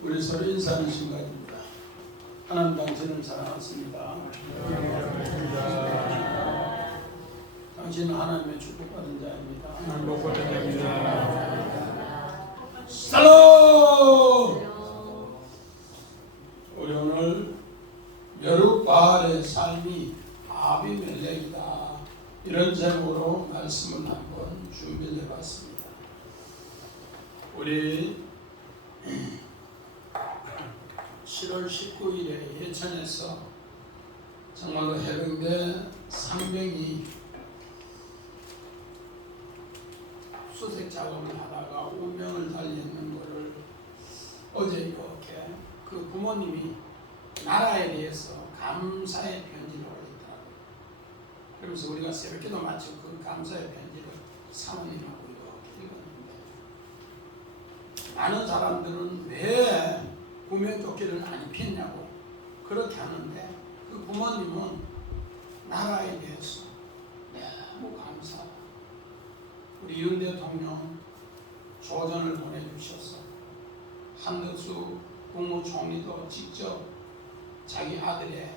우리 서로 인사하는 순간입니다. 하나님 당신을 사랑하십니다. 당신은 하나님의 축복받은 자입니다. 살롬! 우리 오늘 여룻바알의 삶이 아비멜렉이다, 이런 제목으로 말씀을 한번 준비해 봤습니다. 우리 7월 19일에 예천에서 정말로 해병대 상병이 수색 작업을 하다가 운명을 달리는 것을 어제 이렇게 그 부모님이 나라에 대해서 감사의 편지를 올렸더라고요. 그러면서 우리가 새벽기도 마치고 그 감사의 편지를 사모님하고 이렇게 읽었는데, 많은 사람들은 왜 구명조끼를 안 입혔냐고 그렇게 하는데, 그 부모님은 나라에 대해서 너무 감사하다. 우리 윤 대통령 조전을 보내주셔서 한덕수 국무총리도 직접 자기 아들의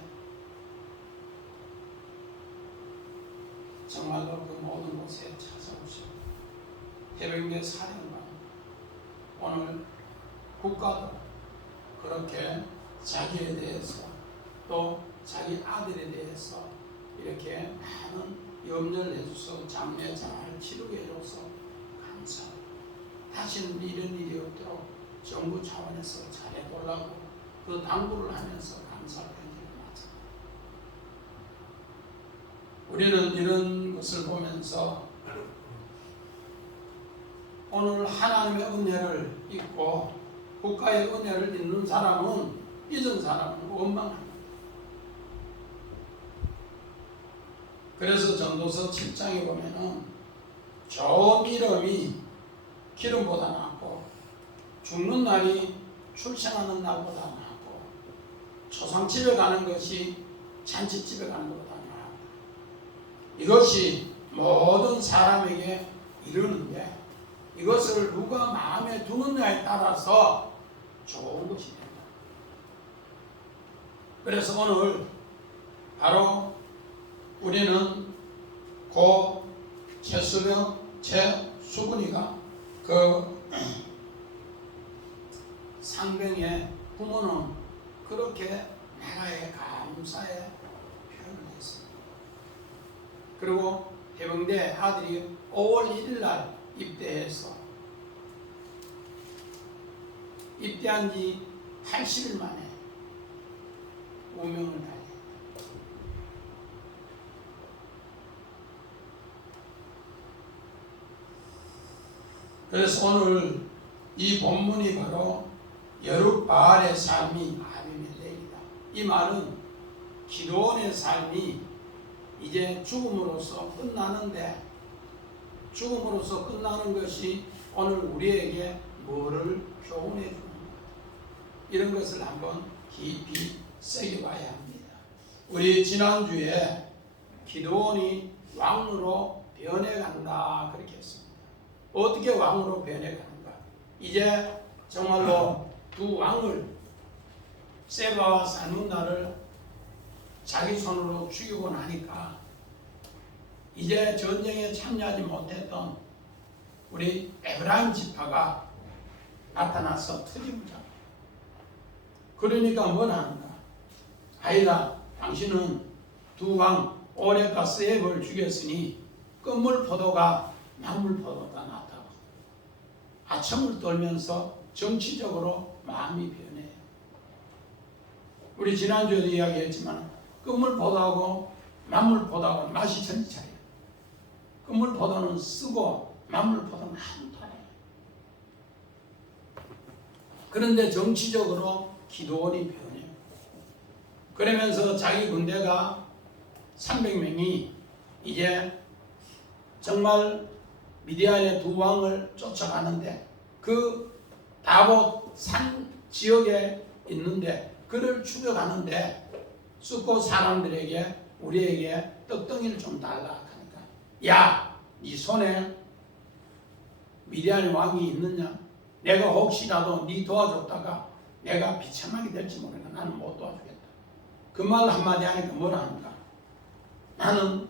정말로 그 모든 곳에 찾아오시고, 해병대 사령관, 오늘 국가도 그렇게 자기에 대해서 또 자기 아들에 대해서 이렇게 많은 염려를 해줘서 장례 잘 치르게 해줘서 감사하고, 다시는 이런 일이 없도록 정부 차원에서 잘해보려고 그 당부를 하면서 감사 편지를 맞습니다. 우리는 이런 것을 보면서 오늘 하나님의 은혜를 잊고 국가의 은혜를 잊는 사람은, 잊은 사람은 원망합니다. 그래서 전도서 7장에 보면은 좋은 이름이 기름보다 낫고, 죽는 날이 출생하는 날보다 낫고, 초상집에 가는 것이 잔치집에 가는 것보다 나았다. 이것이 모든 사람에게 이르는데, 이것을 누가 마음에 두느냐에 따라서 좋은 것이 된다. 그래서 오늘 바로 우리는 고 최수근이가 그 상병의 부모는 그렇게 나라의 감사의 표현을 했습니다. 그리고 해병대 아들이 5월 1일 날 입대해서 입대한 지 80일 만에 운명을 달리. 그래서 오늘 이 본문이 바로 여룻바알의 삶이 아비멜렉이다. 이 말은 기드온의 삶이 이제 죽음으로써 끝나는데, 죽음으로써 끝나는 것이 오늘 우리에게 뭐를 교훈해 주는 것, 이런 것을 한번 깊이 새겨봐야 합니다. 우리 지난주에 기드온이 왕으로 변해간다 그렇게 했습니다. 어떻게 왕으로 변해가는가? 이제 정말로 두 왕을, 세바와 살문나를 자기 손으로 죽이고 나니까 이제 전쟁에 참여하지 못했던 우리 에브라임 지파가 나타나서 터집을 잡아. 그러니까 뭘 하는가? 아이다, 당신은 두 왕 오렉과 스앱을 죽였으니 끝물포도가 만물포도가 나타나고, 아첨을 떨면서 정치적으로 마음이 변해요. 우리 지난주에도 이야기했지만 끝물포도하고 만물포도하고 맛이 전혀 차이에요. 끝물포도는 쓰고 만물포도는 한 톤이에요. 그런데 정치적으로 기드온이 변해요. 그러면서 자기 군대가 300명이 이제 정말 미디안의 두 왕을 쫓아가는데, 그 다봇 산 지역에 있는데 그를 죽여가는데, 숫곳 사람들에게 우리에게 떡덩이를 좀 달라 하니까, 야, 네 손에 미디안의 왕이 있느냐? 내가 혹시라도 네 도와줬다가 내가 비참하게 될지 모르니까 나는 못 도와주겠다. 그 말 한마디 하니까 뭐라 합니까? 나는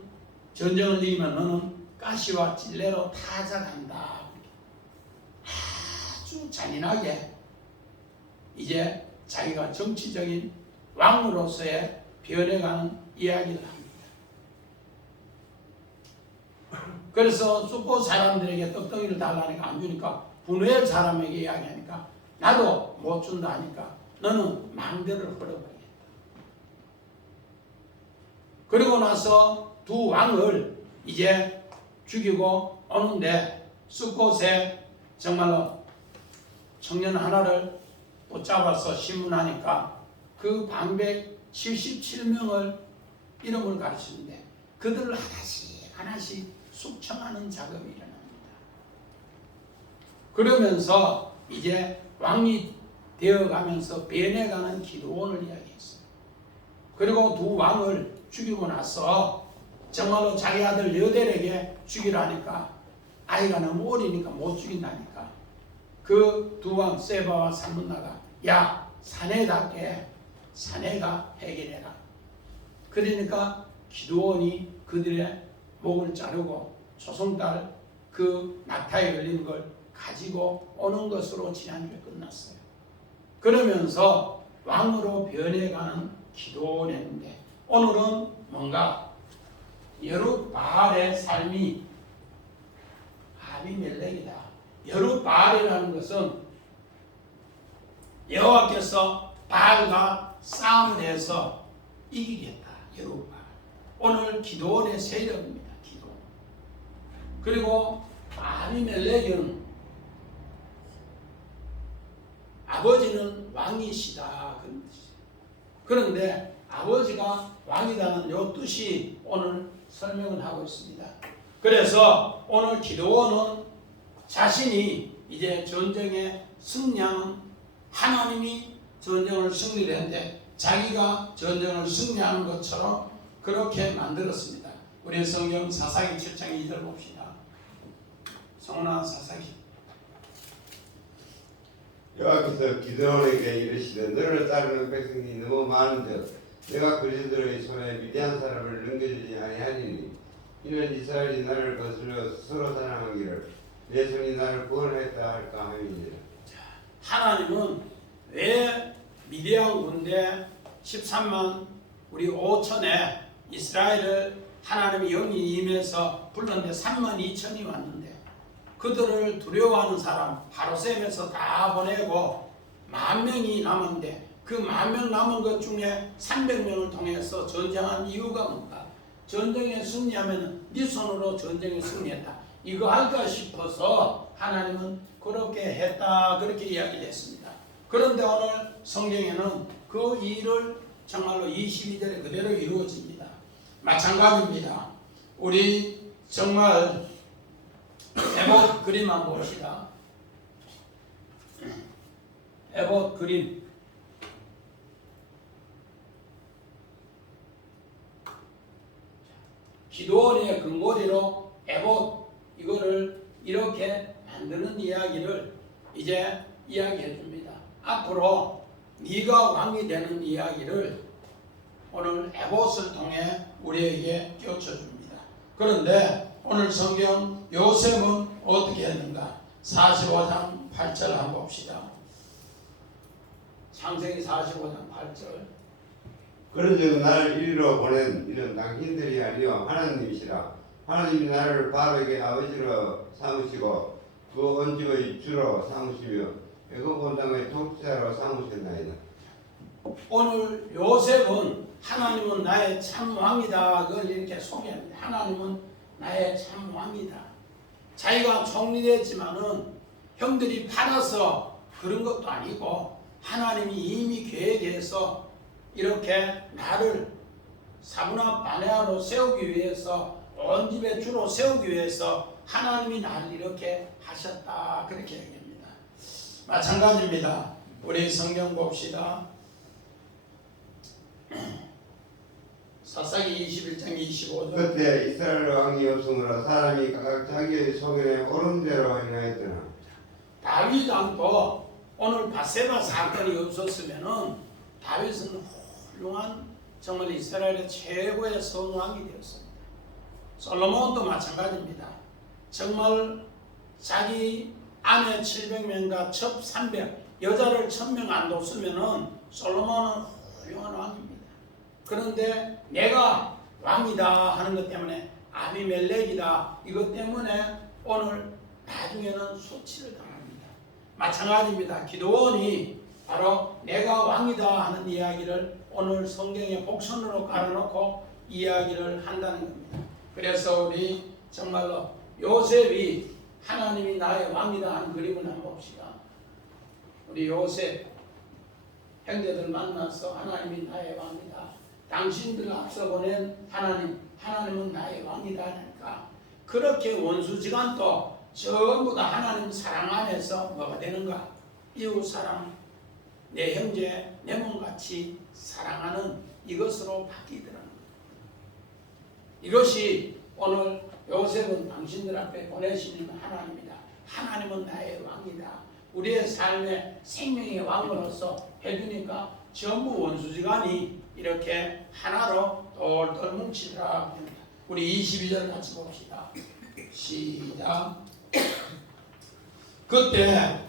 전쟁을 이기면 너는 가시와 찔레로 타작한다. 아주 잔인하게 이제 자기가 정치적인 왕으로서의 변해가는 이야기를 합니다. 그래서 숫곳 사람들에게 떡덩이를 달라니까 안 주니까 분우엘 사람에게 이야기하니까 나도 못 준다 하니까 너는 망대를 헐어버리겠다. 그리고 나서 두 왕을 이제 죽이고 오는데 숫곳에 정말로 청년 하나를 붙잡아서 신문하니까 그 방백 77명을 이름을 가르치는데 그들을 하나씩 하나씩 숙청하는 작업이 일어납니다. 그러면서 이제 왕이 되어가면서 변해가는 기드온을 이야기했어요. 그리고 두 왕을 죽이고 나서 정말로 자기 아들 여델에게 죽이라니까 아이가 너무 어리니까 못 죽인다니까 그 두 왕 세바와 살문나가 야 사내답게 사내가 해결해라. 그러니까 기드온이 그들의 목을 자르고 초승달 그 낙타에 걸린 걸 가지고 오는 것으로 지난주에 끝났어요. 그러면서 왕으로 변해가는 기드온인데 오늘은 뭔가 여룻바알의 삶이 아비멜렉이다. 여룻바알이라는 것은 여호와께서 바알과 싸움을 해서 이기겠다. 여룻바알. 오늘 기드온의 세력입니다. 기드온. 그리고 아비멜렉은 아버지는 왕이시다. 그런데 아버지가 왕이라는 요 뜻이 오늘 설명을 하고 있습니다. 그래서 오늘 기드온은 자신이 이제 전쟁에 승리하는 하나님이 전쟁을 승리를 했는데 자기가 전쟁을 승리하는 것처럼 그렇게 만들었습니다. 우리 성경 사사기 7장 2절 봅시다. 성나 사사기. 여호와께서 기드온에게 이르시되 너를 따르는 백성이 너무 많은즉 내가 그리스도의 손에 미디안 사람을 넘겨주지 아니하리니 이는 이스라엘이 나를 거슬러 스스로 자랑하기를 내 손이 나를 구원했다 할까 함이니라. 하나님은 왜 미디안 군대 13만 우리 5천에 이스라엘을 하나님이 영이 임해서 불렀는데 3만 2천이 왔는데 그들을 두려워하는 사람 하루셈에서 다 보내고 10,000명이 남았는데 그 10,000명 남은 것 중에 300명을 통해서 전쟁한 이유가 뭔가? 전쟁에 승리하면 네 손으로 전쟁에 승리했다. 이거 할까 싶어서 하나님은 그렇게 했다. 그렇게 이야기를 했습니다. 그런데 오늘 성경에는 그 일을 정말로 22절에 그대로 이루어집니다. 마찬가지입니다. 우리 정말 에봇 그림 한번 봅시다. 에봇 그림. 기드온의 근거리로 에봇 이거를 이렇게 만드는 이야기를 이제 이야기해 줍니다. 앞으로 네가 왕이 되는 이야기를 오늘 에봇을 통해 우리에게 껴쳐 줍니다. 그런데 오늘 성경 요셉은 어떻게 했는가? 45장 8절 한번 봅시다. 창세기 45장 8절. 그런즉 나를 이리로 보낸 이는 당신들이 아니요 하나님이시라. 하나님이 나를 바로에게 아버지로 삼으시고 그 온 집의 주로 삼으시며 애굽 온 땅의 통치자로 삼으셨나이다. 오늘 요셉은 하나님은 나의 참 왕이다. 그걸 이렇게 소개합니다. 하나님은 나의 참 왕이다. 자기가 총리됐지만은 형들이 팔아서 그런 것도 아니고 하나님이 이미 계획해서 이렇게 나를 사분함 바네아로 세우기 위해서 온 집의 주로 세우기 위해서 하나님이 나를 이렇게 하셨다. 그렇게 얘기합니다. 마찬가지입니다. 우리 성경 봅시다. 사사기 21장 25절. 그때 이스라엘 왕이 없으므로 사람이 각각 자기의 소견에 옳은 대로 행하였더라. 다윗 왕도 오늘 바세바 사건이 없었으면은 다윗은 훌륭한 정말 이스라엘의 최고의 성왕이 되었습니다. 솔로몬도 마찬가지입니다. 정말 자기 아내 700명과 첩 300, 여자를 1000명 안 뒀으면은 솔로몬은 훌륭한 왕입니다. 그런데 내가 왕이다 하는 것 때문에 아비멜렉이다 이것 때문에 오늘 나중에는 수치를 당합니다. 마찬가지입니다. 기드온이 바로 내가 왕이다 하는 이야기를 오늘 성경에 복선으로 깔아놓고 이야기를 한다는 겁니다. 그래서 우리 정말로 요셉이 하나님이 나의 왕이다 하는 그림을 한번 봅시다. 우리 요셉 형제들 만나서 하나님이 나의 왕이다. 당신들 앞서 보낸 하나님은 나의 왕이다 하니까 그렇게 원수지간도 전부 다 하나님 사랑 안에서 뭐가 되는가? 이웃 사랑, 내 형제, 내 몸같이 사랑하는 이것으로 바뀌더라는 거예요. 이것이 오늘 요셉은 당신들 앞에 보내시는 하나님이다. 하나님은 나의 왕이다. 우리의 삶의 생명의 왕으로서 해주니까 전부 원수지간이 이렇게 하나로 똘똘 뭉치더라. 우리 22절 같이 봅시다. 시작. 그때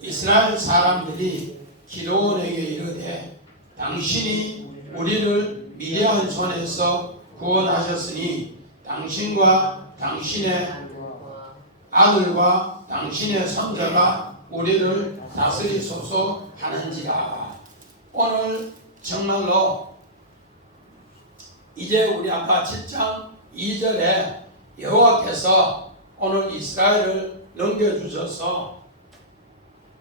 이스라엘 사람들이 기드온에게 이르되 당신이 우리를 미디안 손에서 구원하셨으니 당신과 당신의 아들과 당신의 손자가 우리를 다스리소서 하는지라. 오늘 정말로 이제 우리 아까 7장 2절에 여호와께서 오늘 이스라엘을 넘겨주셔서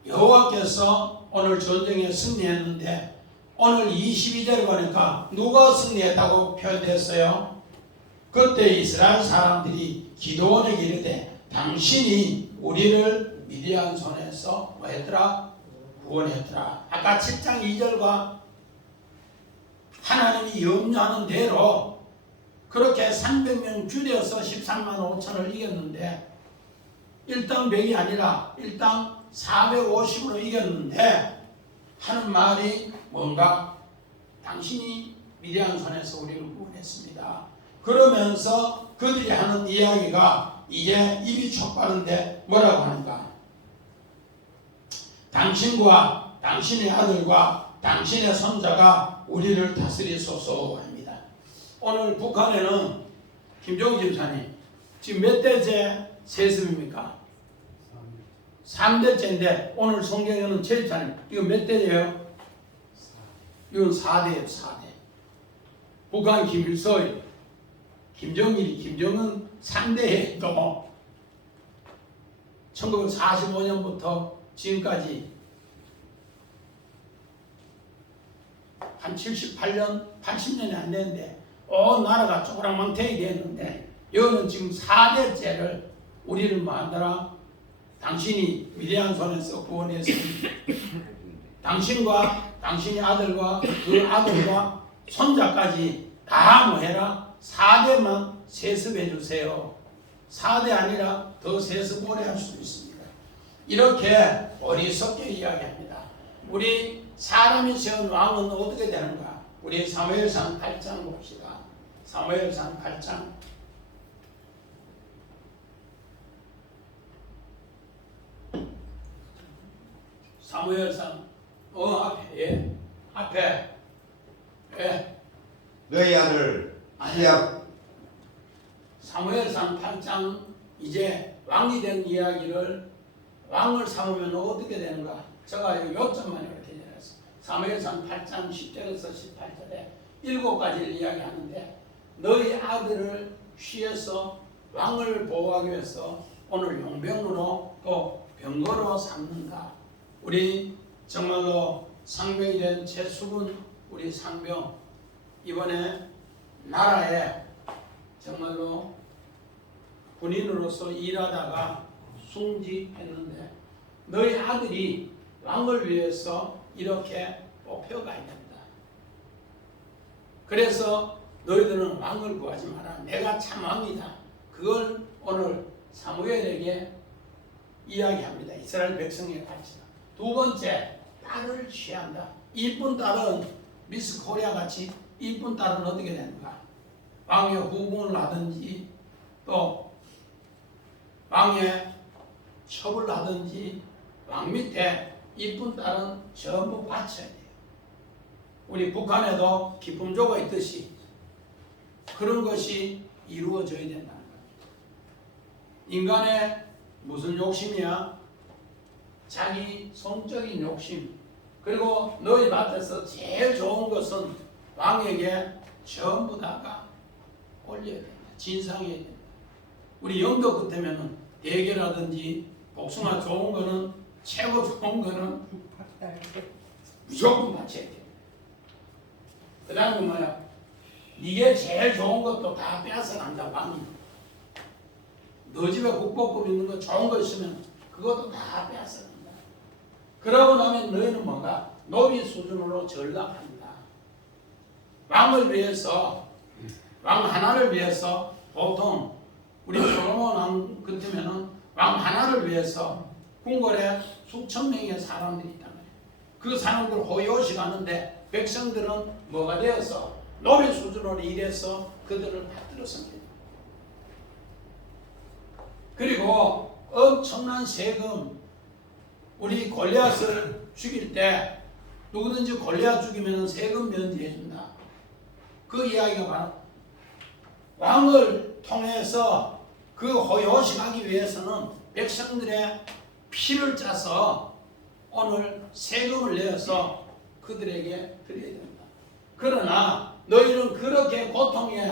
여호와께서 오늘 전쟁에 승리했는데 오늘 22절 보니까 누가 승리했다고 표현됐어요? 그때 이스라엘 사람들이 기드온에게 이르되 당신이 우리를 미디안 손에서 뭐 했더라? 구원했더라. 아까 7장 2절과 하나님이 염려하는 대로 그렇게 300명 줄여서 13만 5천을 이겼는데 일당 100이 아니라 일당 450으로 이겼는데 하는 말이 뭔가? 당신이 미디안 손에서 우리를 구원했습니다. 그러면서 그들이 하는 이야기가 이제 입이 촉바른데 뭐라고 하는가? 당신과 당신의 아들과 당신의 손자가 우리를 다스리소서 합니다. 오늘 북한에는 김종희 집사님 지금 몇 대째 세습입니까? 3대째인데 오늘 성경에는 제 집사님 이거 몇 대예요? 이건 4대예요. 4대. 북한 김일성이 김정일이 김정은 3대에도 1945년부터 지금까지 한 78년, 80년이 안 됐는데 온 나라가 쪼그랑망태이 됐는데 여기는 지금 4대째를 우리를 만들어 당신이 미디안 손에서 구원했습니다. 당신과 당신의 아들과 그 아들과 손자까지 다 뭐해라? 4대만 세습해 주세요. 4대 아니라 더 세습 오래 할 수도 있습니다. 이렇게 어리석게 이야기합니다. 우리 사람이 세운 왕은 어떻게 되는가? 우리 사무엘상 8장 봅시다. 사무엘상 8장. 사무엘상 앞에 앞에 너희 아들 시압. 사무엘상 8장 이제 왕이 된 이야기를 왕을 삼으면 어떻게 되는가? 제가 요점만 이렇게 내렸어요. 사무엘상 8장 10절에서 18절에 7가지를 이야기하는데 너희 아들을 취해서 왕을 보호하기 위해서 오늘 용병으로 또 병거로 삼는다. 우리 정말로 상병이 된 최수근 우리 상병 이번에 나라에 정말로 군인으로서 일하다가 승직했는데 너희 아들이 왕을 위해서 이렇게 뽑혀가야 된다. 그래서 너희들은 왕을 구하지 마라. 내가 참 왕이다. 그걸 오늘 사무엘에게 이야기합니다. 이스라엘 백성의 가르치다. 두 번째, 딸을 취한다. 이쁜 딸은 미스 코리아 같이 이쁜 딸은 어떻게 되는가? 왕의 후궁을 하든지 또 왕의 첩을 하든지 왕 밑에 이쁜 딸은 전부 바쳐야 돼요. 우리 북한에도 기품조가 있듯이 그런 것이 이루어져야 된다는 겁니다. 인간의 무슨 욕심이야? 자기 성적인 욕심. 그리고 너희 밭에서 제일 좋은 것은 왕에게 전부 다가 올려야 된다. 진상해야 된다. 우리 영도 같으면은 대게라든지 복숭아 좋은 거는 최고 좋은 거는 무조건 바쳐야 돼. 그 다음에 뭐야? 이게 제일 좋은 것도 다 뺏어간다, 왕이. 너 집에 국보급 있는 거 좋은 거 있으면 그것도 다 뺏어간다. 그러고 나면 너희는 뭔가 노비 수준으로 전락한다. 왕을 위해서, 왕 하나를 위해서 보통 우리 솔로몬 왕 같으면은 왕 하나를 위해서 궁궐에 수천 명의 사람들이 있단 말이에요. 그 사람들 호요시 가는데 백성들은 뭐가 되어서 노비 수준으로 일해서 그들을 받들었습니다. 그리고 엄청난 세금, 우리 골리앗을 죽일 때 누구든지 골리앗 죽이면 세금 면제해준다. 그 이야기가 바로 왕을 통해서 그 호요식하기 위해서는 백성들의 피를 짜서 오늘 세금을 내어서 그들에게 드려야 된다. 그러나 너희는 그렇게 고통에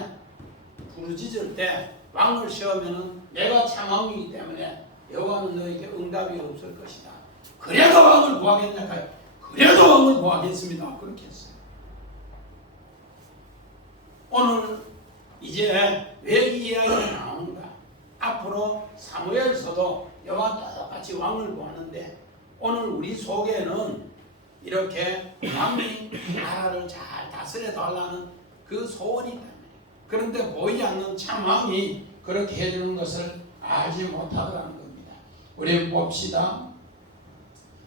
부르짖을 때 왕을 세우면은 내가 참 왕이기 때문에 여호와는 너에게 응답이 없을 것이다. 그래도 왕을 구하겠냐? 그래도 왕을 구하겠습니다. 그렇게 했어요. 오늘 이제 왜 이 이야기가 나오는가? 앞으로 사무엘서도 여호와 똑같이 왕을 구하는데 오늘 우리 속에는 이렇게 왕이 나라를 잘 다스려 달라는 그 소원이 있다. 그런데 보이지 않는 참 왕이 그렇게 해주는 것을 알지 못하더라는 겁니다. 우리 봅시다.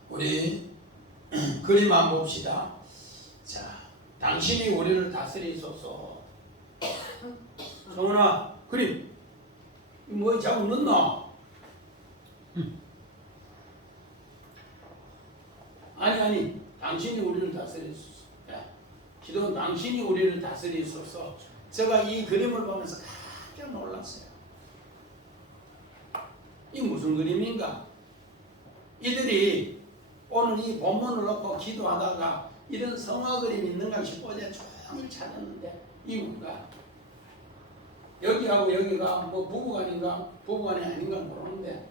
우리 그림 한번 봅시다. 자, 당신이 우리를 다스리소서. 성훈아, 그림 뭐 자꾸 넣나? 아니 당신이 우리를 다스리소서. 기도는 당신이 우리를 다스리소서. 제가 이 그림을 보면서 깜짝 놀랐어요. 이 무슨 그림인가? 이들이 오늘 이 본문을 놓고 기도하다가 이런 성화 그림이 있는가 싶어 어제 종일 찾았는데 이 뭔가? 여기하고 여기가 뭐 부부간인가 부부간이 아닌가 모르는데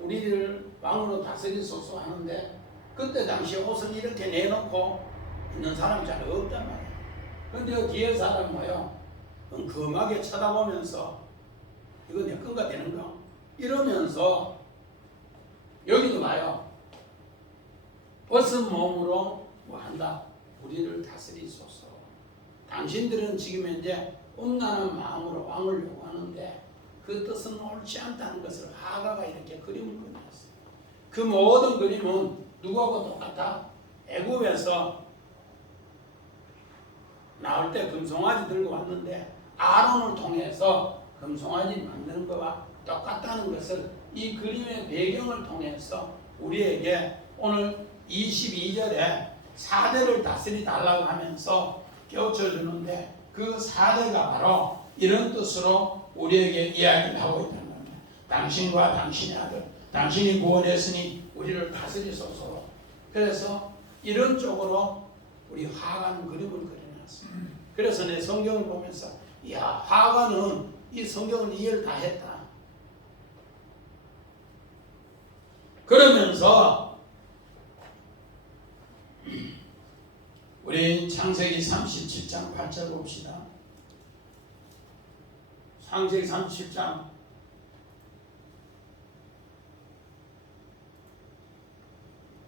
우리를 왕으로 다스리소서 하는데 그때 당시 옷을 이렇게 내놓고 있는 사람이 잘 없단 말이야. 그런데 뒤에 사람 뭐요? 금하게 쳐다보면서 이거 내 건가 되는가? 이러면서 여기도 봐요. 벗은 몸으로 뭐 한다. 우리를 다스리소서. 당신들은 지금 현재 온난한 마음으로 왕을 요구하는데 그 뜻은 옳지 않다는 것을 하가가 이렇게 그림을 그렸어요. 그 모든 그림은 누구하고 똑같아? 애굽에서 나올 때 금송아지 들고 왔는데 아론을 통해서 금송아지 만드는 것과 똑같다는 것을 이 그림의 배경을 통해서 우리에게 오늘 22절에 4대를 다스리 달라고 하면서 껴쳐주는데 그 4대가 바로 이런 뜻으로 우리에게 이야기를 하고 있다는 겁니다. 당신과 당신의 아들, 당신이 구원했으니 우리를 다스리소서. 그래서 이런 쪽으로 우리 화가는 그림을 그려놨어요. 그래서 내 성경을 보면서 야, 화가는 이 성경을 이해를 다 했다. 그러면서 우리 창세기 37장 8절 봅시다. 창세기 37장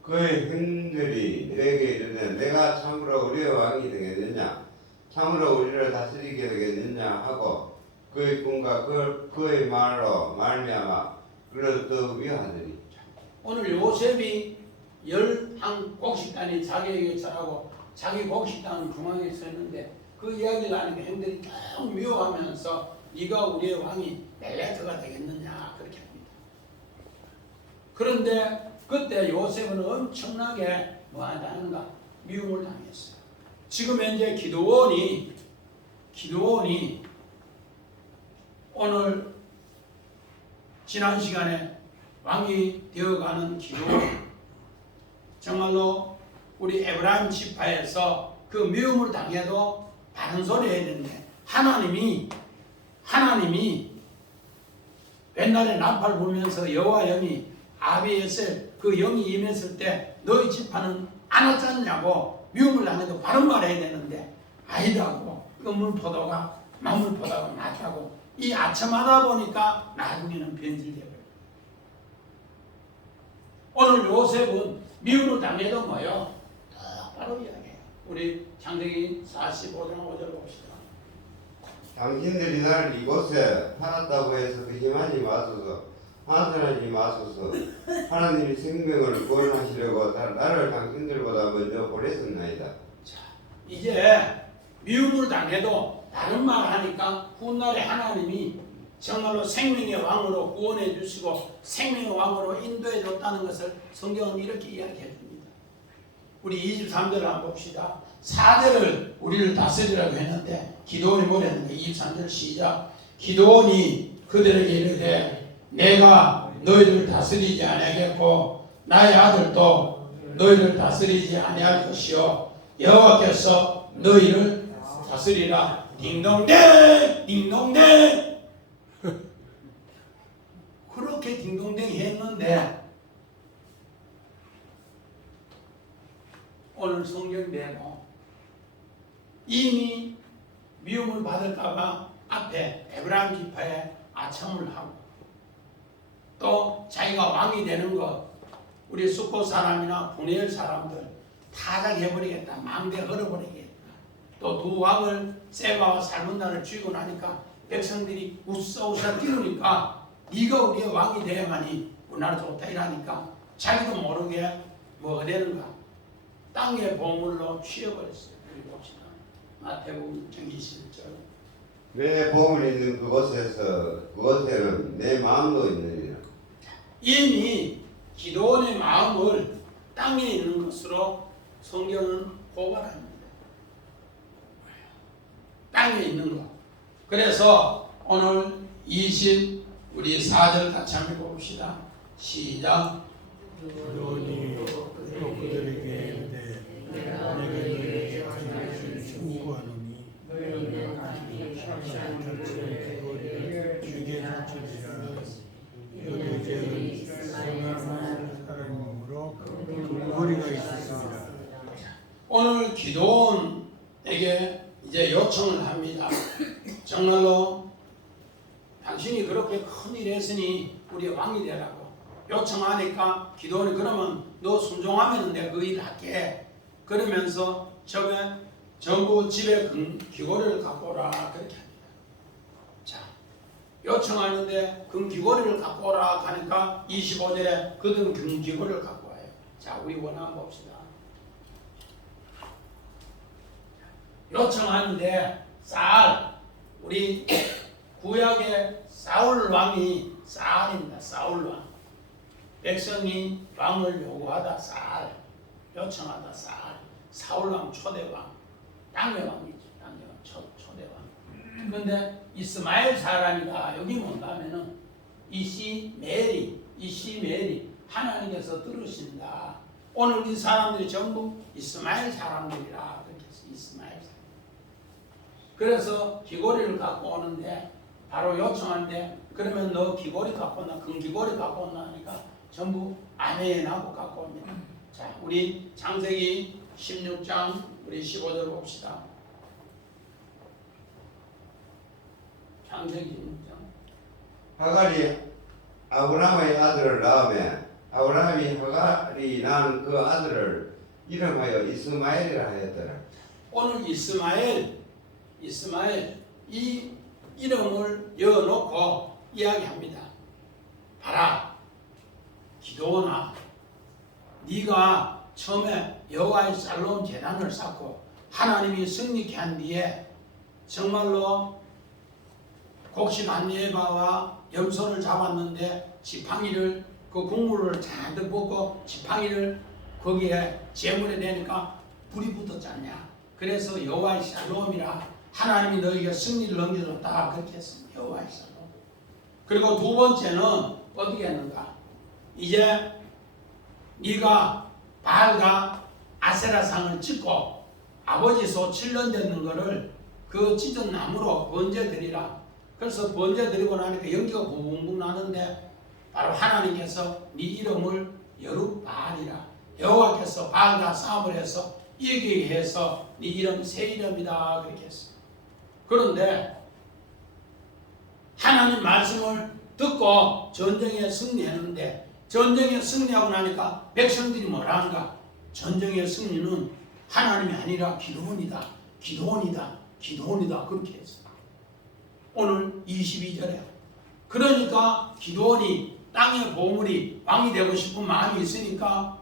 그의 형들이 내게 이르되 내가 참으로 우리의 왕이 되겠느냐 참으로 우리를 다스리게 되겠느냐 하고 그의 꿈과 그의 말로 말미암아 그를 더 위하더니 오늘 요셉이 11 곡식단이 자기에게 절하고 자기 곡식단 중앙에 섰는데 그 이야기를 하니까 형들이 쭉 미워하면서 네가 우리의 왕이 멜레크가 되겠느냐 그렇게 합니다. 그런데 그때 요셉은 엄청나게 뭐하다는가 미움을 당했어요. 지금 현재 기드온이 오늘 지난 시간에 왕이 되어가는 기드온 정말로 우리 에브라임 지파에서 그 미움을 당해도 바른 소리 해야 되는데 하나님이 옛날에 나팔 불면서 여호와 영이 아비에셀 그 영이 임했을 때 너희 지파는 안 하지 않냐고 미움을 당해도 바른 말 해야 되는데 아니라고 끝물포도가 만물포도가 낫다고 이 아첨하다 보니까 나중에는 변질되어요. 오늘 요셉은 미움을 당해도 뭐요? 똑바로 이야기해요. 우리 창세기 45장 5절 봅시다. 당신들이 나를 이곳에 팔았다고 해서 거짓말하지 마소서. 환선하지 마소서. 하나님이 생명을 구원하시려고 나를 당신들보다 먼저 보냈었나이다. 자, 이제 미움을 당해도 다른 말 하니까 훗날에 하나님이 정말로 생명의 왕으로 구원해 주시고 생명의 왕으로 인도해 줬다는 것을 성경은 이렇게 이야기해 줍니다. 우리 23절 한번 봅시다. 4절을 우리를 다스리라고 했는데 기드온이 뭐랬는데 23절 시작. 기드온이 그들에게 이르되 내가 너희를 다스리지 아니하겠고 나의 아들도 너희를 다스리지 아니할 것이요 여호와께서 너희를 다스리라. 딩동댕 딩동댕 그렇게 딩동댕 했는데 오늘 성경대로 이미 미움을 받을까봐 앞에 에브라임 지파에 아첨을 하고 또 자기가 왕이 되는 것 우리 숙고 사람이나 분해엘 사람들 타작해버리겠다. 망대 헐어버리겠다. 또 두 왕을 세바와 살문나를 죽이고 나니까 백성들이 웃어웃어 뛰으니까 네가 우리의 왕이 되야만이 우리나라 좋다 이러니까 자기도 모르게 뭐가 되는가 땅의 보물로 취해버렸어요. 우리 봅시다. 마태복음 27절. 내 보물이 있는 그곳에는 내 마음도 있느니라. 이미 기드온의 마음을 땅에 있는 것으로 성경은 고발합니다. 땅에 있는 것. 그래서 오늘 우리 4절 같이 한번 봅시다. 시작. 기드온이 또 그들에게 내가 너희에게 하나님을 충고하노니 너희는 하지 않을지 그거를 주게 줄지라. 너희 죄는 선한 사람이므로 근거리가 있습니다. 오늘 기드온에게 이제 요청을 합니다. 정말로 당신이 그렇게 큰일 했으니 우리 왕이 되라고 요청하니까 기드온이 그러면 너 순종하면 내가 그 일을 할게. 그러면서 전부 집에 귀고리를 갖고 오라 그렇게 합니다. 자, 요청하는데 귀고리를 갖고 오라 하니까 25절에 그들은 귀고리를 갖고 와요. 자, 우리 원화 봅시다. 요청하는데 우리 구약의 사울 왕이 사울입니다. 사울 왕. 백성이 왕을 요구하다 요청하다 사울 왕 초대왕. 땅의 왕이죠. 땅의 왕 초대왕. 그런데 이스마엘 사람이다. 여기 뭔가 하면은 이시메리 하나님께서 들으신다. 오늘 이 사람들이 전부 이스마엘 사람들이라 그렇게 해서 이스마엘 사람. 그래서 귀고리를 갖고 오는데 바로 요청하는데 그러면 너 귀고리 갖고 온나 금귀고리 갖고 온나 하니까 전부 아멘하고 갖고 옵니다. 자, 우리 창세기 16장 우리 15절 봅시다. 창세기 16장. 하갈이 아브라함의 아들을 낳으며 아브라함이 하갈이 낳은 그 아들을 이름하여 이스마엘이라 하였더라. 오늘 이스마엘 이 이름을 여놓고 이야기합니다. 봐라, 기드온아, 네가 처음에 여호와의 살로움 제단을 쌓고 하나님이 승리케 한 뒤에 정말로 곡식 예바와 염소를 잡았는데 지팡이를 그 국물을 잔뜩 붓고 지팡이를 거기에 제물에 내니까 불이 붙었잖냐. 그래서 여호와의 샬롬이라 하나님이 너희에게 승리를 넘겨줬다 그렇게 했습니다. 여호와의 샬롬. 그리고 두 번째는 어떻게 했는가. 이제 네가 바알과 아세라상을 찍고 아버지 소 7년 됐는 거를 그 찢은 나무로 번제 드리라. 그래서 번제 드리고 나니까 연기가 붕붕 나는데 바로 하나님께서 네 이름을 여룻바알이라. 여호와께서 바알과 싸움을 해서 이기게 해서 네 이름 새 이름이다 그렇게 했어요. 그런데 하나님 말씀을 듣고 전쟁에 승리했는데 전쟁에 승리하고 나니까 백성들이 뭐라 하는가. 전쟁의 승리는 하나님이 아니라 기도원이다. 기도원이다. 기도원이다 그렇게 했어요. 오늘 22절에 그러니까 기도원이 땅의 보물이 왕이 되고 싶은 마음이 있으니까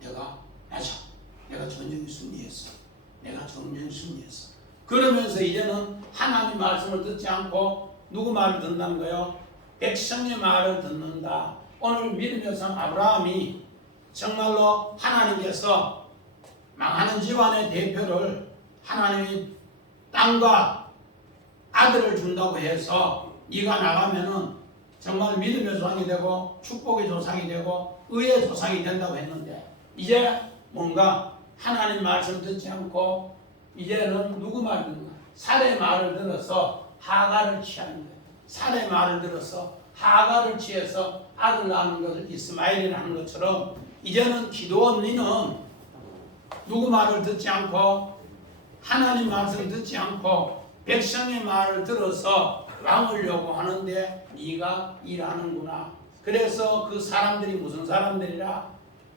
내가 전쟁에 승리했어. 내가 전쟁에 승리했어. 그러면서 이제는 하나님 말씀을 듣지 않고 누구 말을 듣는다는 거예요? 백성의 말을 듣는다. 오늘 믿음의 성 아브라함이 정말로 하나님께서 망하는 집안의 대표를 하나님이 땅과 아들을 준다고 해서 네가 나가면은 정말 믿음의 조상이 되고 축복의 조상이 되고 의의 조상이 된다고 했는데 이제 뭔가 하나님 말씀 듣지 않고 이제는 누구 말 듣는가? 살의 말을 들어서 하가를 취하는 거예요. 살의 말을 들어서 하가를 취해서 아들 낳는 것을 이스마엘이라는 것처럼 이제는 기도원 너는 누구 말을 듣지 않고 하나님 말씀을 듣지 않고 백성의 말을 들어서 왕을 요구하는데 네가 일하는구나. 그래서 그 사람들이 무슨 사람들이라?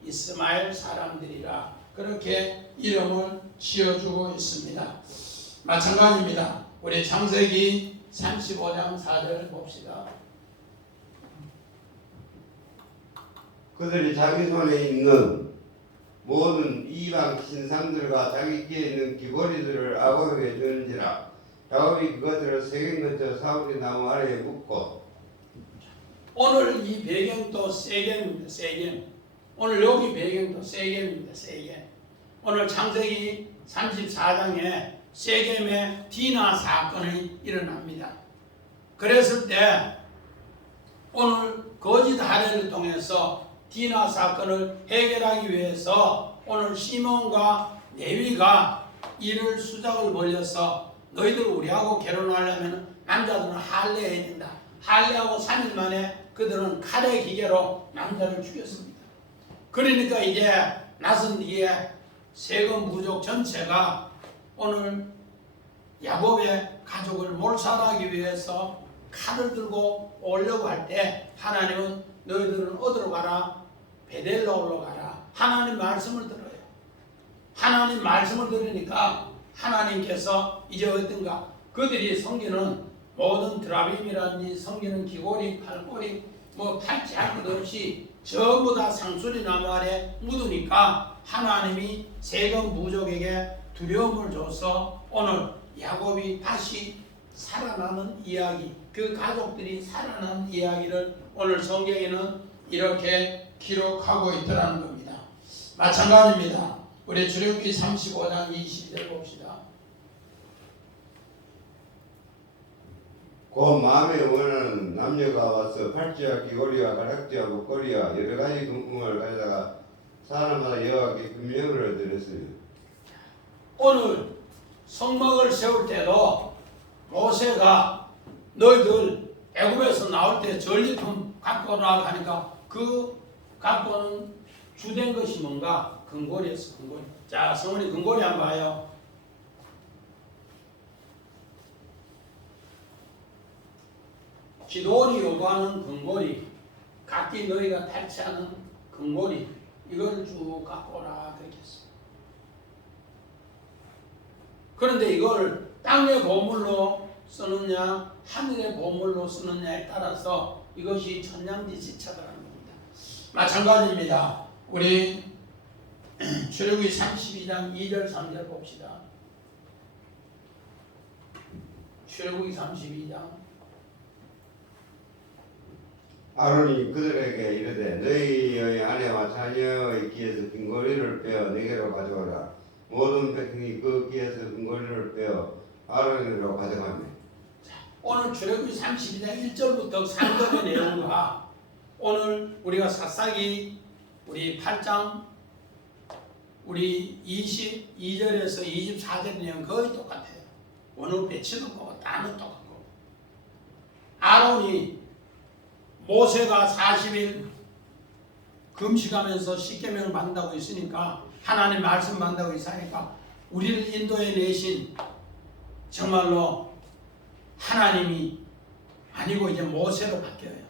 이스마엘 사람들이라 그렇게 이름을 지어주고 있습니다. 마찬가지입니다. 우리 창세기 35장 4절 봅시다. 그들이 자기 손에 있는 모든 이방 신상들과 자기 귀에 있는 귀걸이들을 야곱에게 주는지라. 야곱이 그것들을 세겜 근처 사울의 나무 아래에 묻고. 오늘 이 배경도 세겜입니다. 세겜. 오늘 여기 배경도 세겜입니다. 세겜. 오늘 창세기 34장에 세겜의 디나 사건이 일어납니다. 그랬을 때 오늘 거짓 할례를 통해서 디나 사건을 해결하기 위해서 오늘 시몬과 레위가 이를 수작을 벌여서 너희들 우리하고 결혼하려면 남자들은 할례해야 된다. 할례하고 3일 만에 그들은 칼의 기계로 남자를 죽였습니다. 그러니까 이제 나선 뒤에 세겜 부족 전체가 오늘 야곱의 가족을 몰살하기 위해서 칼을 들고 오려고 할 때 하나님은 너희들은 어디로 가라? 베델로로 가라. 하나님 말씀을 들어요. 하나님 말씀을 들으니까 하나님께서 이제 어떤가? 그들이 섬기는 모든 드라빔이라든지 섬기는 귀고리, 팔고리, 팔찌 할 것 없이 전부 다 상수리 나무 아래 묻으니까 하나님이 세겜 부족에게 두려움을 줘서 오늘 야곱이 다시 살아나는 이야기, 그 가족들이 살아나는 이야기를 오늘 성경에는 이렇게 기록하고 있더라는 겁니다. 마찬가지입니다. 우리 출애굽기 35장 20절 봅시다. 그 마음에 원하는 남녀가 와서 팔찌와 귀걸이와 가락지와 목걸이와 여러 가지 금품을 가져다가 사람마다 여호와께 금령을 드렸으니. 오늘 성막을 세울 때도 모세가 너희들 애굽에서 나올 때 전리품 갖고 오라 하니까 그 갖고 오는 주된 것이 뭔가? 금고리였어. 금고리. 자, 성원이 금고리 한번 봐요. 기도원이 요구하는 금고리, 각기 너희가 탈취하는 금고리, 이걸 쭉 갖고 오라 그렇게 했어. 그런데 이걸 땅의 보물로 쓰느냐 하늘의 보물로 쓰느냐에 따라서 이것이 천냥지시차더라는 겁니다. 마찬가지입니다. 우리 출애굽기 32장 2절 3절 봅시다. 출애굽기 32장. 아론이 그들에게 이르되 너희의 아내와 자녀의 귀에서 금고리를 빼어 내게로 가져오라. 모든 백성이 그 귀에서 금고리를 빼어 아론으로 가져가매. 오늘 출애굽기 32장 1절부터 3절의 내용과 오늘 우리가 사사기 우리 8장 우리 22절에서 24절 내용 거의 똑같아요. 오늘 배치도 보고 단어 똑같고 아론이 모세가 40일 금식하면서 십계명을 만든다고 있으니까 하나님 말씀 만든다고 있으니까 우리를 인도해 내신 정말로 하나님이 아니고 이제 모세로 바뀌어요.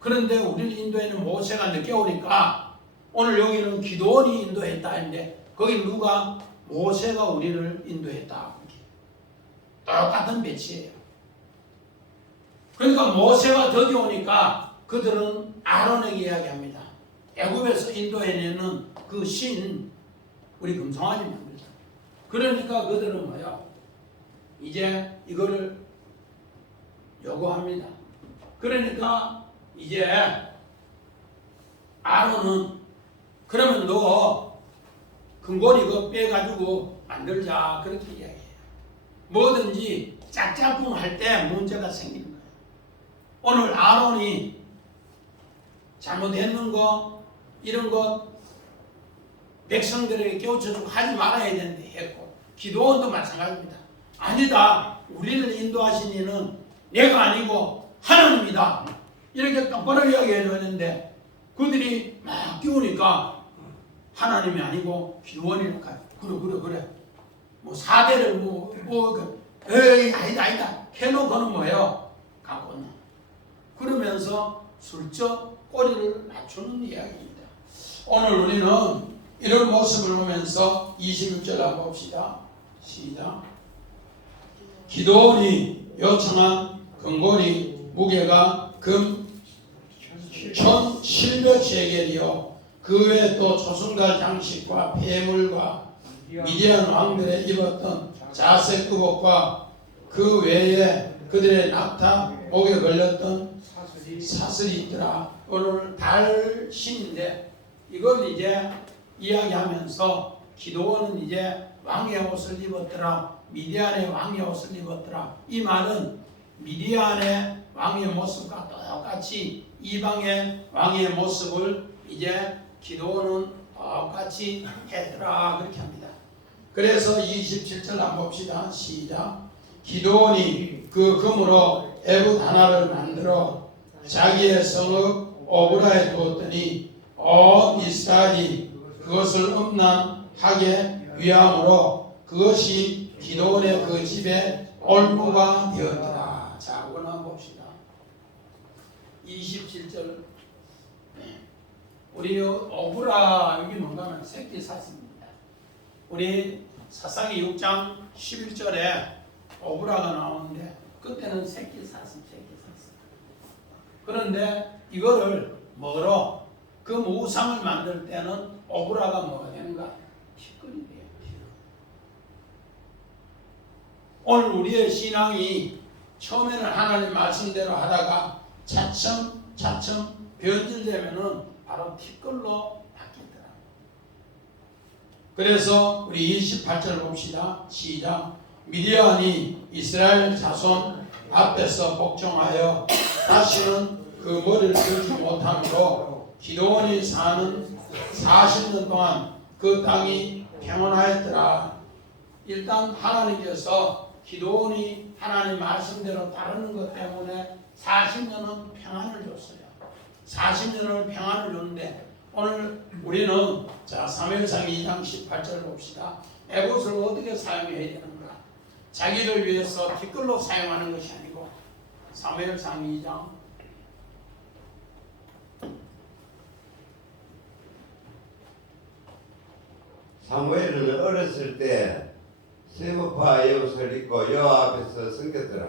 그런데 우리를 인도에는 모세가 늦게 오니까 오늘 여기는 기도원이 인도했다 했는데 거기 누가 모세가 우리를 인도했다. 똑같은 배치예요. 그러니까 모세가 드디어 오니까 그들은 아론에게 이야기합니다. 애굽에서 인도해내는 그 신 우리 금송아지 만들자. 그러니까 그들은 뭐야? 이제 이거를 요구합니다. 그러니까 이제 아론은 그러면 너 금고리 이거 빼가지고 만들자 그렇게 이야기해요. 뭐든지 짝짝꿍 할 때 문제가 생기는 거예요. 오늘 아론이 잘못했는 거 이런 거 백성들에게 깨우쳐주고 하지 말아야 되는데 했고 기도원도 마찬가지입니다. 아니다. 우리를 인도하신 이는 내가 아니고 하나님이다. 이렇게 똑바로 이야기해줘야 되는데 그들이 막 끼우니까 하나님이 아니고 기도원이라고 하요. 그래. 뭐 사대를 에이 아니다 해놓고는 뭐예요? 갖고 온다. 그러면서 슬쩍 꼬리를 낮추는 이야기입니다. 오늘 우리는 이런 모습을 보면서 26절 한번 봅시다. 시작. 기도원이 요청한 금고리 무게가 금 1700세겔이요 그 외에 또 조승달 장식과 폐물과 미디안 왕들의 입었던 자색 의복과 그 외에 그들의 낙타 목에 걸렸던 사슬이 있더라. 오늘 달신인데 이걸 이제 이야기하면서 기도원은 이제 왕의 옷을 입었더라. 미디안의 왕의 옷을 입었더라. 이 말은 미디안의 왕의 모습과 똑같이 이방의 왕의 모습을 이제 기도원은 똑같이 했더라. 그렇게 합니다. 그래서 27절 한번 봅시다. 시작. 기도원이 그 금으로 애봇 하나를 만들어 자기의 성읍 오브라에 두었더니 온 이스라엘이 그것을 음란하게 위함으로 그것이 기도원의 그 집에 올무가 되었더라. 자, 그걸 한번 봅시다. 27절. 우리 오브라 여기 뭔가 하면 새끼 사슴입니다. 우리 사사기 6장 11절에 오브라가 나오는데 그때는 새끼 사슴. 그런데 이거를 먹으러 그 우상을 만들 때는 오브라가 뭐가 되는가? 티끌이 돼요. 오늘 우리의 신앙이 처음에는 하나님 말씀대로 하다가 차츰 변질되면은 바로 티끌로 바뀌더라. 그래서 우리 28절 봅시다. 시작. 미디안이 이스라엘 자손 앞에서 복종하여 다시는 그 머리를 들지 못함으로 기도원이 사는 40년 동안 그 땅이 평온하였더라. 일단 하나님께서 기도원이 하나님 말씀대로 따르는 것 때문에 40년은 평안을 줬어요. 40년을 평안을 줬는데 오늘 우리는 자 사무엘상 2장 18절 봅시다. 에봇을 어떻게 사용해야 되는가? 자기를 위해서 티끌로 사용하는 것이 아니고 사무엘상 2장 사무엘은 어렸을 때 세무파 에봇을 입고 여호와 앞에서 섬겼더라.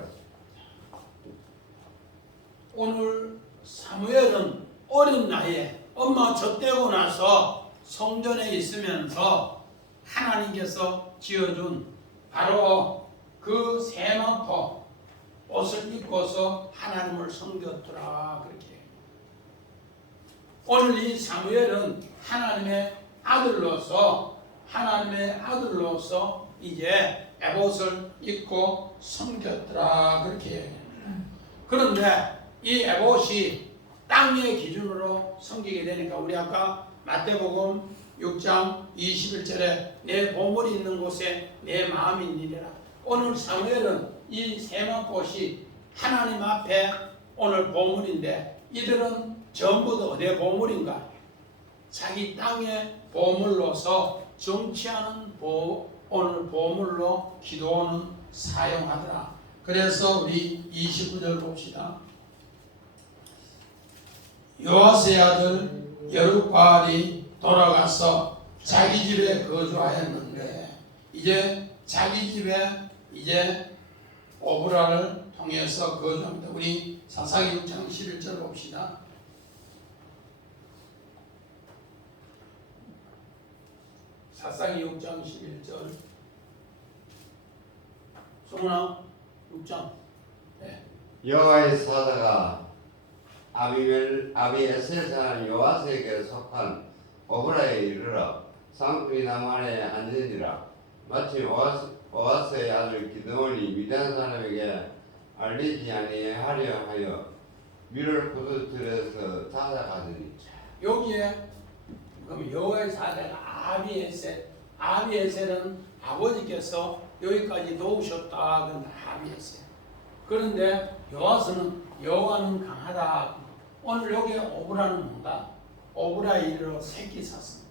오늘 사무엘은 어린 나이에 엄마 젖대고 나서 성전에 있으면서 하나님께서 지어준 바로 그 세마포 옷을 입고서 하나님을 섬겼더라 그렇게. 오늘 이 사무엘은 하나님의 아들로서 이제 에봇을 입고 섬겼더라 그렇게 얘기합니다. 그런데 이 에봇이 땅의 기준으로 섬기게 되니까 우리 아까 마태복음 6장 21절에 내 보물이 있는 곳에 내 마음이 있느니라. 오늘 사무엘은 이 세마포이 하나님 앞에 오늘 보물인데 이들은 전부 다 어디의 보물인가? 자기 땅의 보물로서 정치하는 오늘 보물로 기도원은 사용하더라. 그래서 우리 29절 봅시다. 요아스의 아들 여룹바알이 돌아가서 자기 집에 거주하였는데 이제 자기 집에 이제 오브라를 통해서 거주합니다. 우리 사사기 6장 11절 봅시다. 사사기 6장 11절. 송은아 6장. 네. 여호와의 사자가 아비에셀 사람 요아스에게 속한 오브라에 이르러 상수리 나무 안에 앉으니라. 마침 오아스의 아들 기드온이 미디안 사람에게 알리지 아니하려 하여 밀을 부서뜨려서 찾아가더니. 여기에 그럼 여호와의 사자가 아비에셀은 아버지께서 여기까지 도우셨다. 그런데 아비에셀. 그런데 요아스는 여호와는 강하다. 오늘 여기에 오브라는 뭔가? 오브라에 이르러 새끼 샀습니다.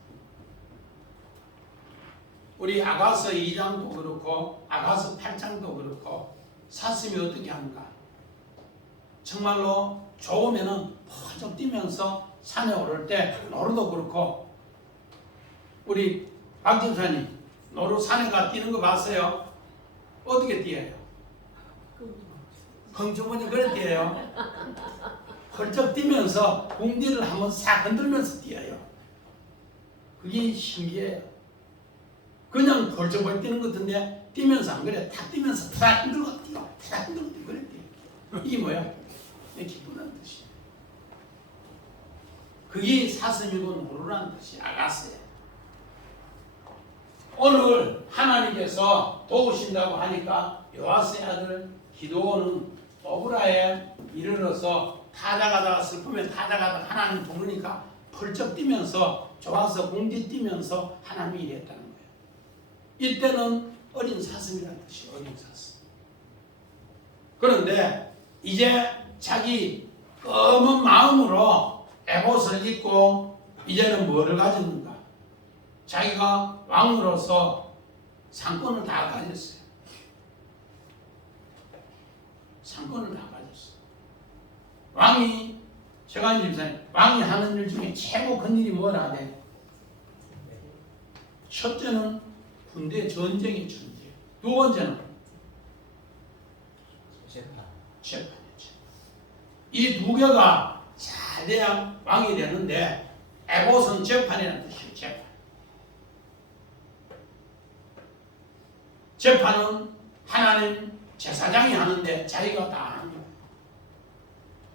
우리 아가서 2장도 그렇고 아가서 8장도 그렇고 샀으면 어떻게 합니까? 정말로 좋으면은 퍼쩍 뛰면서 산에 오를 때 노루도 그렇고 우리 박 집사님 노루 산에 가 뛰는 거 봤어요? 어떻게 뛰어요? 펑주머니 그래 뛰어요. 펄쩍 뛰면서 궁디를 한번 싹 흔들면서 뛰어요. 그게 신기해요. 그냥 펄쩍펄쩍 뛰는 것 같은데 뛰면서 안 그래. 탁 뛰면서 탁 흔들고 뛰어. 탁 흔들고 뛰어. 그래 뛰어. 이게 뭐야? 내 기쁘다는 뜻이야. 그게 사슴이고 노루라는 뜻이 아가스예요. 오늘 하나님께서 도우신다고 하니까 요아스의 아들 기드온은 오브라에 이르러서 타작하다가 슬프면 타작하다가 하나님 부르니까 펄쩍 뛰면서 좋아서 공디 뛰면서 하나님이 일했다는 거예요. 이때는 어린 사슴이라는 뜻이에요. 어린 사슴. 그런데 이제 자기 검은 마음으로 에봇을 입고 이제는 뭐를 가졌는가? 자기가 왕으로서 상권을 다 가졌어요. 상권을 다 가졌어요. 왕이 최관희 집사님, 왕이 하는 일 중에 최고 큰 일이 뭐라 돼? 첫째는 군대 전쟁의 전쟁. 두 번째는 재판이죠. 이 두 개가 잘 돼야 왕이 되는데 에봇은 재판이라는 뜻이에요. 재판. 재판은 하나님 제사장이 하는데 자기가 다 하는 거예요.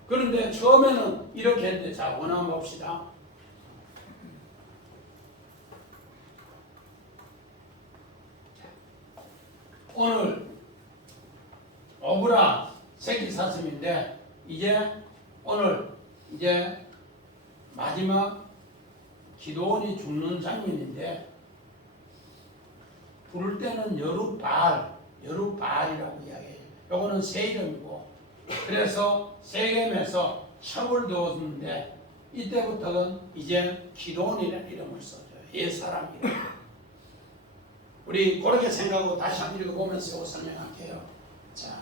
그런데 처음에는 이렇게 했는데 자 원하면 봅시다. 오늘 오브라 새끼 사슴인데 이제 오늘 이제 마지막 기드온이 죽는 장면인데 부를 때는 여룹바알이라고 이야기해요. 요거는 새 이름이고 그래서 세겜에서 첩을 두었는데 이때부터는 이제 기드온이라는 이름을 써줘요. 옛사람 이름. 우리 그렇게 생각하고 다시 한번 읽어보면서 설명할게요. 자,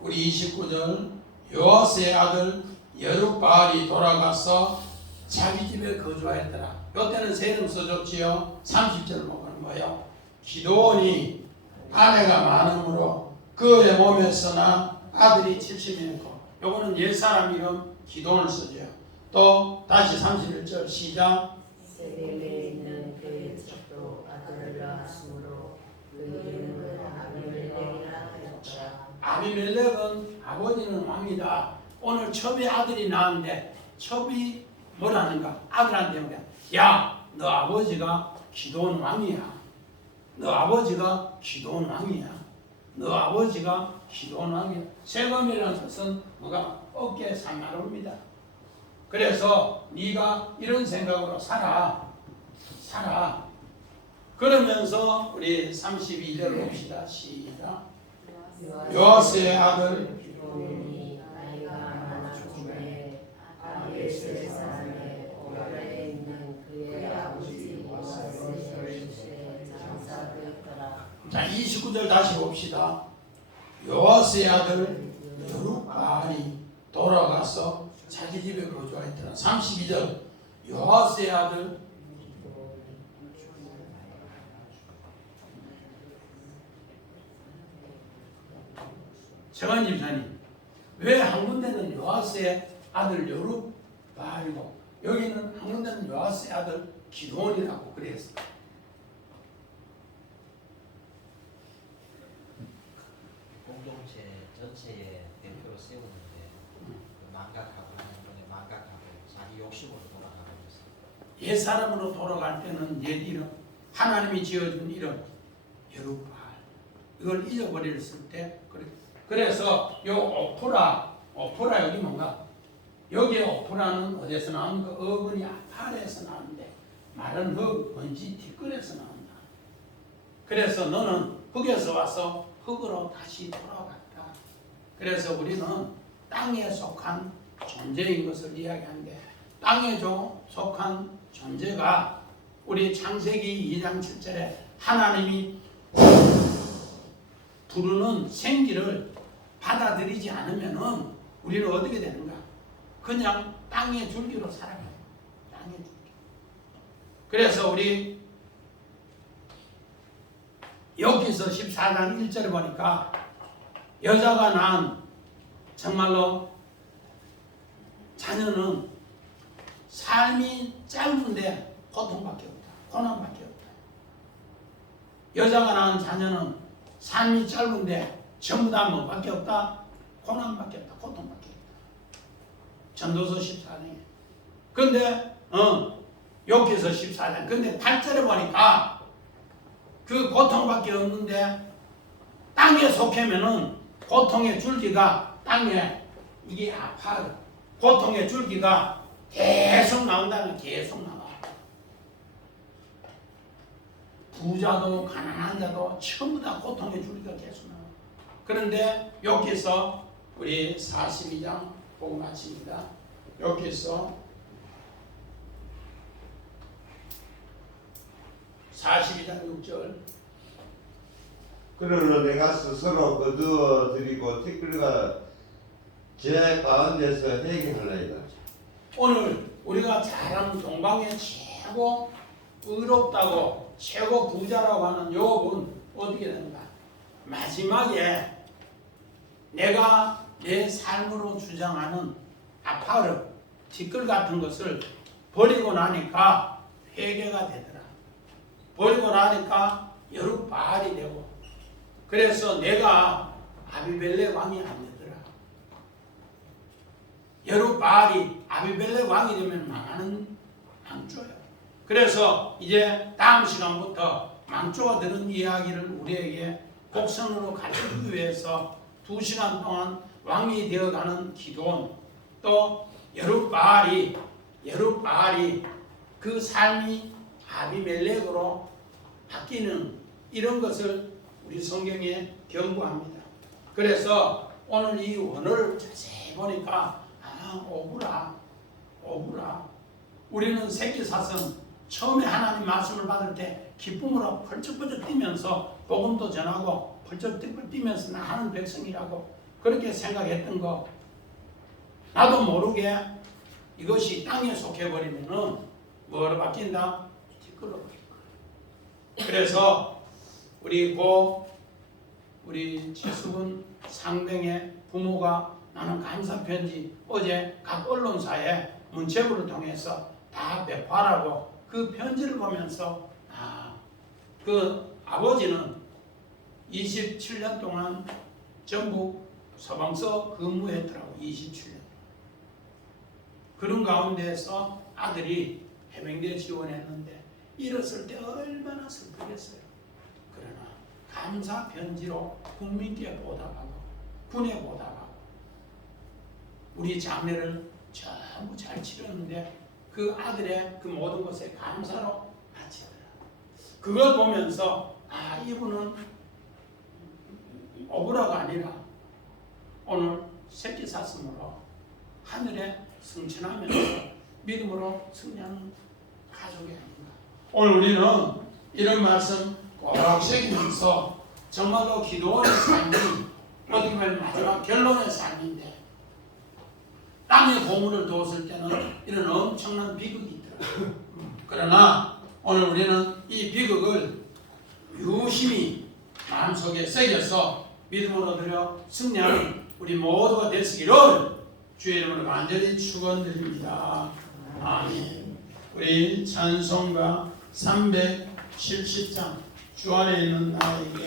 우리 29절 요아스의 아들 여룹바알이 돌아가서 자기 집에 거주하였더라. 요때는 새 이름 써줬지요. 30절 보면 뭐예요? 기드온이 아내가 많으므로 그의 몸에서나 아들이 70이고 요거는 옛사람 이름 기드온을 써줘요. 또 다시 31절 시작. 세겜에 있는 그의 첩도 아들을 낳았으므로 그 이름을 아비멜렉이라 하였다. 아비멜렉은 아버지는 왕이다. 오늘 첩이 아들이 낳았는데 첩이 뭐라는가? 아들한테 뭐야? 야, 너 아버지가 기도원 왕이야. 너 아버지가 기도원 왕이야. 너 아버지가 기도원 왕이야. 세금이라는 것은 뭐가 어깨에 산나루입니다. 그래서 네가 이런 생각으로 살아. 그러면서 우리 32절 봅시다. 시작. 요아스의 아들 기도원이 나이가 많아 죽음에 아비에셀 사람의 오랄에 있는 그의 아버지 요아스의 집에 장사되었더라. 자, 29절 다시 봅시다. 요아스의 아들 여룹바알이 돌아가서 자기 집에 거주하였더라. 32절 요아스의 아들 정한 집사님, 왜 한 군데는 요아스의 아들 여룹바알이고 여기는 한 군데는 요아스의 아들 기드온이라고 그랬어? 공동체 전체의 대표로 세우는데 그 망각하고 하는 분에 망각하고 자기 욕심으로 돌아가고 있어요. 옛 사람으로 돌아갈 때는 옛 이름, 하나님이 지어준 이름 여룹바알 이걸 잊어버렸을 때 그래서 요 오프라 여기 뭔가 여기 오프라는 어디서 나온 거? 어근이 아팔에서 나오는데 말은 흙, 먼지, 티끌에서 나온다. 그래서 너는 흙에서 와서 흙으로 다시 돌아갔다. 그래서 우리는 땅에 속한 존재인 것을 이야기하는데 땅에 속한 존재가 우리 창세기 2장 7절에 하나님이 부르는 생기를 받아들이지 않으면은 우리는 어떻게 되는가? 그냥 땅의 줄기로 살아가요. 땅의 줄기. 그래서 우리 여기서 14장 1절에 보니까 여자가 낳은 정말로 자녀는 삶이 짧은데 고통밖에 없다. 고난밖에 없다. 여자가 낳은 자녀는 삶이 짧은데 전부 다 뭐밖에 없다? 고난밖에 없다. 고통밖에 없다. 전도서 14장에. 근데 여기서 14장. 근데 8절에 보니까 그 고통밖에 없는데 땅에 속하면은 고통의 줄기가 땅에 이게 아파요. 고통의 줄기가 계속 나온다면 계속 나와. 부자도 가난한 자도 전부 다 고통의 줄기가 계속 나와. 그런데 여기서 우리 42장 보고 마칩니다. 여기서 42장 6절 그러나 내가 스스로 거두어 드리고 티끌과 제 가운데서 해결하려이다. 오늘 우리가 잘 아는 동방의 최고 의롭다고 최고 부자라고 하는 욥은 어떻게 되는가? 마지막에 내가 내 삶으로 주장하는 아파르, 티끌 같은 것을 버리고 나니까 회개가 되더라. 버리고 나니까 여룹바알이 되고 그래서 내가 아비멜렉 왕이 안 되더라. 여룹바알이 아비멜렉 왕이 되면 망하는 망조예요. 그래서 이제 다음 시간부터 망조가 되는 이야기를 우리에게 곡선으로 가르치기 위해서 2시간 동안 왕이 되어가는 기도원 또 여룹바알이 그 삶이 아비멜렉으로 바뀌는 이런 것을 우리 성경에 경고합니다. 그래서 오늘 이 원어를 자세히 보니까 오구라. 우리는 새끼사슴 처음에 하나님 말씀을 받을 때 기쁨으로 펄쩍펄쩍 뛰면서 복음도 전하고 펄쩍펄쩍 뛰면서 나 하는 백성이라고 그렇게 생각했던 거 나도 모르게 이것이 땅에 속해버리면은 뭐로 바뀐다? 티끌로 바뀐다. 그래서 우리 지숙은 상병의 부모가 나는 감사편지 어제 각 언론사에 문체부를 통해서 다 배포하라고 그 편지를 보면서 그 아버지는 27년 동안 전북 서방서 근무했더라고. 27년. 그런 가운데서 아들이 해병대 지원했는데 잃었을 때 얼마나 슬프겠어요. 그러나 감사 편지로 국민께 보답하고 군에 보답하고 우리 장례를 전부 잘 치렀는데 그 아들의 그 모든 것에 감사로 바치더라. 그걸 보면서 이분은 오브라가 아니라 오늘 새끼 샀으므로 하늘에 승천하면서 믿음으로 승리하는 가족이 아닌가. 오늘 우리는 이런 말씀 꼭 새기면서 정말로 기도원의 삶이 어떻게 보면 마지막 결론의 삶인데 땅에 고물을 두었을 때는 이런 엄청난 비극이 있더라고요. 그러나 오늘 우리는 이 비극을 유심히 마음속에 새겨서 믿음으로 드려 승리하는 우리 모두가 되시기를 주의 이름으로 간절히 축원드립니다. 아멘. 우리 찬송가 370장 주 안에 있는 나에게